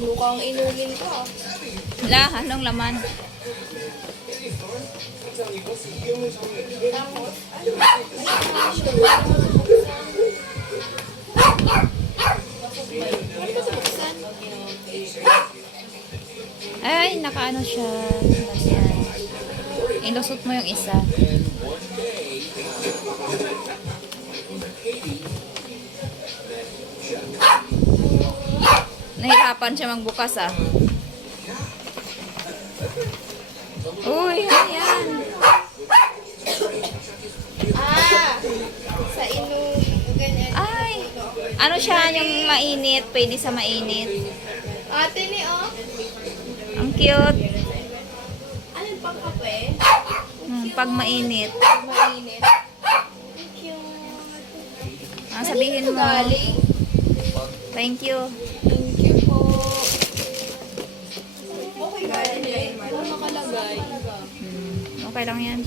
Mukhang inumin ko. Wala, anong laman? Tapos, Ay, nakaano siya. Ganyan. Ilusot mo yung isa. Nahirapan siya magbukas ah. Uy, ayan. sa inum, ganyan. Ay, ano siya yung mainit? Pwede sa mainit. Ate ni, oh. Ang cute. Ano pang kape? Pag mainit. Mainit. Thank you. Sabihin mo. Darling. Thank you. Thank you po. Okay, galing. Ano nakalagay? Okay lang yan.